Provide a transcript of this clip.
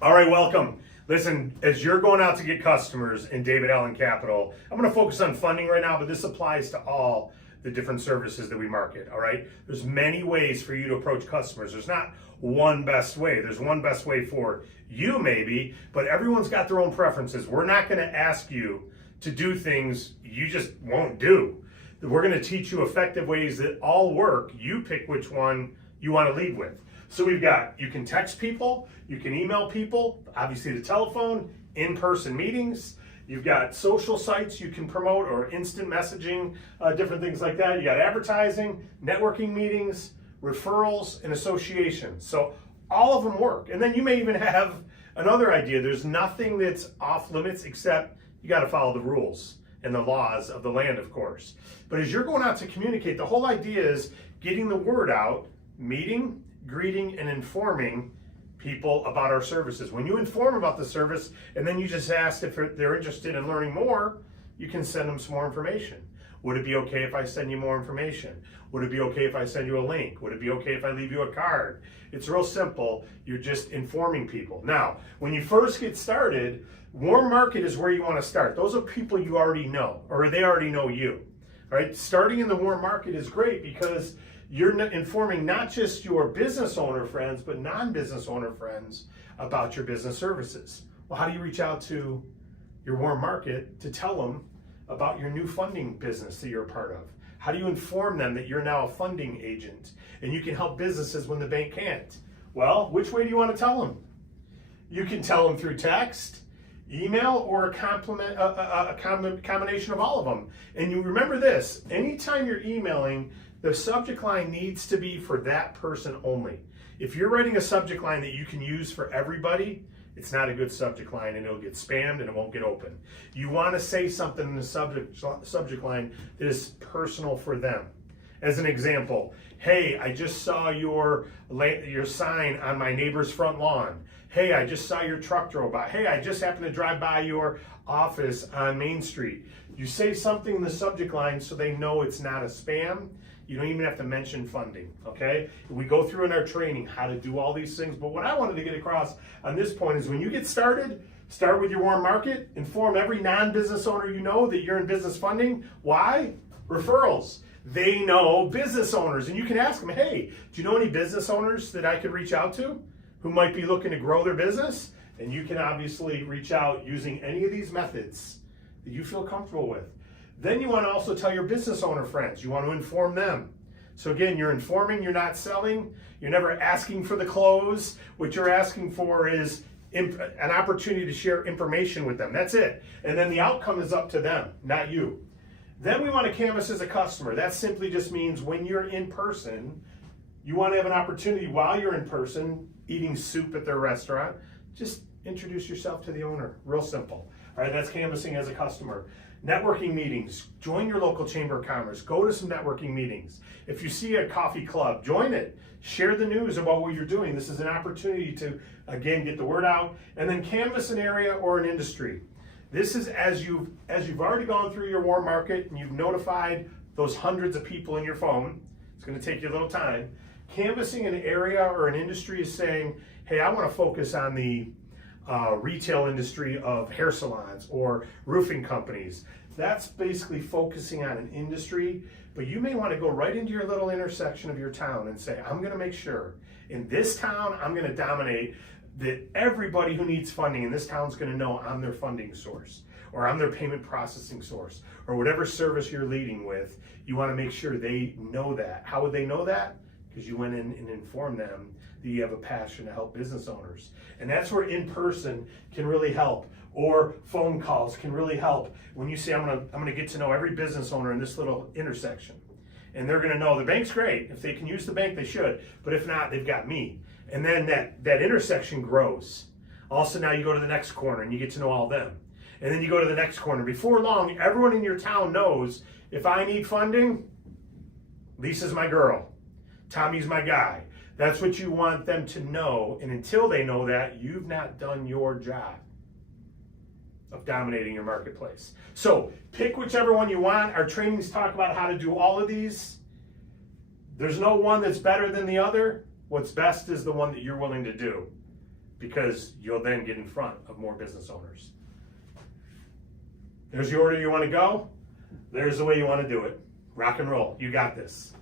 All right, welcome. Listen, as you're going out to get customers in David Allen Capital, I'm going to focus on funding right now, but this applies to all the different services that we market, all right? There's many ways for you to approach customers. There's not one best way. There's one best way for you maybe, but everyone's got their own preferences. We're not going to ask you to do things you just won't do. We're going to teach you effective ways that all work. You pick which one you want to lead with. So we've got, you can text people, you can email people, obviously the telephone, in-person meetings. You've got social sites you can promote or instant messaging, different things like that. You got advertising, networking meetings, referrals, and associations. So all of them work. And then you may even have another idea. There's nothing that's off limits except you got to follow the rules and the laws of the land, of course. But as you're going out to communicate, the whole idea is getting the word out, meeting, greeting, and informing people about our services. When you inform about the service and then you just ask if they're interested in learning more, you can send them some more information. Would it be okay if I send you more information? Would it be okay if I send you a link? Would it be okay if I leave you a card? It's real simple. You're just informing people. Now, when you first get started, warm market is where you want to start. Those are people you already know, or they already know you. All right, starting in the warm market is great because you're informing not just your business owner friends, but non-business owner friends about your business services. Well, how do you reach out to your warm market to tell them about your new funding business that you're a part of? How do you inform them that you're now a funding agent and you can help businesses when the bank can't? Well, which way do you want to tell them? You can tell them through text, email, or a combination of all of them. And you remember this, anytime you're emailing, the subject line needs to be for that person only. If you're writing a subject line that you can use for everybody, it's not a good subject line and it'll get spammed and it won't get open. You want to say something in the subject line that is personal for them. As an example, hey, I just saw your sign on my neighbor's front lawn. Hey, I just saw your truck drove by. Hey, I just happened to drive by your office on Main Street. You say something in the subject line so they know it's not a spam. You don't even have to mention funding, okay? We go through in our training how to do all these things, but what I wanted to get across on this point is when you get started, start with your warm market, inform every non-business owner you know that you're in business funding. Why? Referrals. They know business owners, and you can ask them, hey, do you know any business owners that I could reach out to who might be looking to grow their business? And you can obviously reach out using any of these methods that you feel comfortable with. Then you want to also tell your business owner friends. You want to inform them. So again, you're informing, you're not selling. You're never asking for the close. What you're asking for is an opportunity to share information with them. That's it. And then the outcome is up to them, not you. Then we want to canvas as a customer. That simply just means when you're in person, you want to have an opportunity while you're in person, eating soup at their restaurant, just introduce yourself to the owner. Real simple. All right, that's canvassing as a customer. Networking meetings, join your local chamber of commerce, go to some networking meetings. If you see a coffee club, join it. Share the news about what you're doing. This is an opportunity to, again, get the word out. And then canvass an area or an industry. This is as you've already gone through your warm market and you've notified those hundreds of people in your phone. It's going to take you a little time. Canvassing an area or an industry is saying, hey, I want to focus on the retail industry of hair salons or roofing companies. That's basically focusing on an industry, but you may want to go right into your little intersection of your town and say, I'm going to make sure in this town, I'm going to dominate that everybody who needs funding in this town is going to know I'm their funding source or I'm their payment processing source or whatever service you're leading with. You want to make sure they know that. How would they know that? Because you went in and informed them that you have a passion to help business owners. And that's where in-person can really help, or phone calls can really help. When you say, I'm gonna get to know every business owner in this little intersection. And they're gonna know the bank's great. If they can use the bank, they should. But if not, they've got me. And then that intersection grows. Also, now you go to the next corner and you get to know all them. And then you go to the next corner. Before long, everyone in your town knows, if I need funding, Lisa's my girl. Tommy's my guy. That's what you want them to know. And until they know that, you've not done your job of dominating your marketplace. So pick whichever one you want. Our trainings talk about how to do all of these. There's no one that's better than the other. What's best is the one that you're willing to do. because you'll then get in front of more business owners. There's the order you want to go. There's the way you want to do it. Rock and roll. You got this.